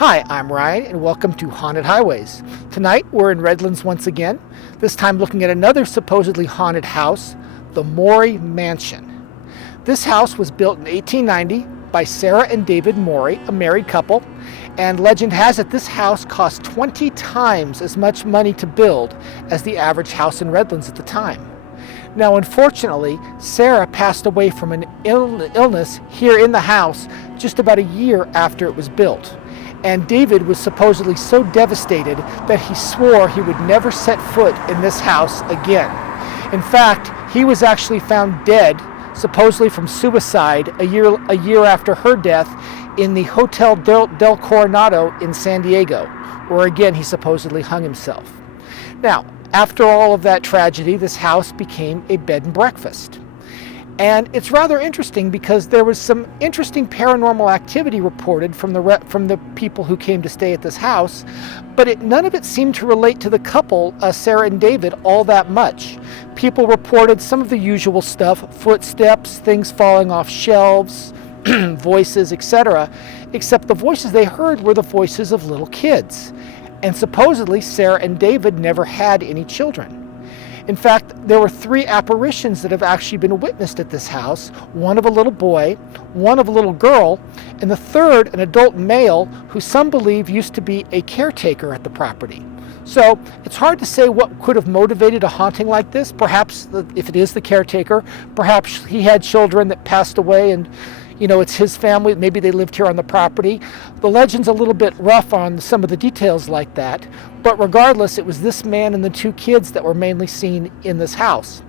Hi, I'm Ryan, and welcome to Haunted Highways. Tonight, we're in Redlands once again, this time looking at another supposedly haunted house, the Morey Mansion. This house was built in 1890 by Sarah and David Morey, a married couple, and legend has it this house cost 20 times as much money to build as the average house in Redlands at the time. Now, unfortunately, Sarah passed away from an illness here in the house just about a year after it was built. And David was supposedly so devastated that he swore he would never set foot in this house again. In fact, he was actually found dead, supposedly from suicide, a year after her death in the Hotel del Coronado in San Diego, where again he supposedly hung himself. Now, after all of that tragedy, this house became a bed and breakfast. And it's rather interesting because there was some interesting paranormal activity reported from the people who came to stay at this house, but none of it seemed to relate to the couple, Sarah and David, all that much. People reported some of the usual stuff, footsteps, things falling off shelves, voices, etc., except the voices they heard were the voices of little kids. And supposedly Sarah and David never had any children. In fact, there were 3 apparitions that have actually been witnessed at this house, one of a little boy, one of a little girl, and the third an adult male who some believe used to be a caretaker at the property. So it's hard to say what could have motivated a haunting like this. Perhaps, if it is the caretaker, perhaps he had children that passed away and it's his family. Maybe they lived here on the property. The legend's a little bit rough on some of the details like that. But regardless, it was this man and the 2 kids that were mainly seen in this house.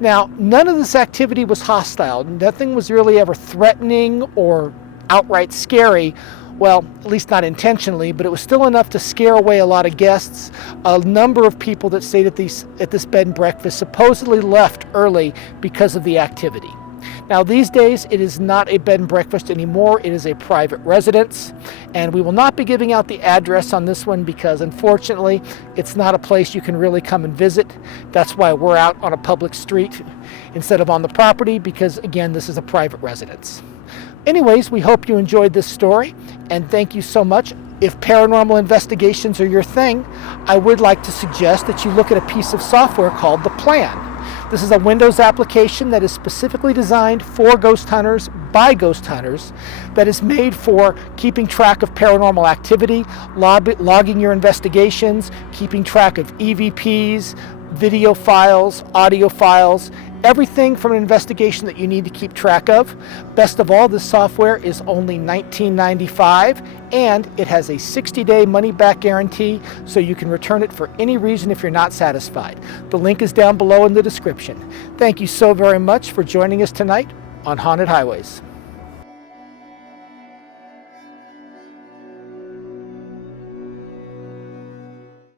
Now, none of this activity was hostile. Nothing was really ever threatening or outright scary. Well, at least not intentionally, but it was still enough to scare away a lot of guests. A number of people that stayed at this bed and breakfast supposedly left early because of the activity. Now, these days, it is not a bed and breakfast anymore. It is a private residence, and we will not be giving out the address on this one because, unfortunately, it's not a place you can really come and visit. That's why we're out on a public street instead of on the property because, again, this is a private residence. Anyways, we hope you enjoyed this story, and thank you so much. If paranormal investigations are your thing, I would like to suggest that you look at a piece of software called The Plan. This is a Windows application that is specifically designed for ghost hunters by ghost hunters that is made for keeping track of paranormal activity, logging your investigations, keeping track of EVPs, video files, audio files, everything from an investigation that you need to keep track of. Best of all, this software is only $19.95 and it has a 60-day money-back guarantee, so you can return it for any reason if you're not satisfied. The link is down below in the description. Thank you so very much for joining us tonight on Haunted Highways.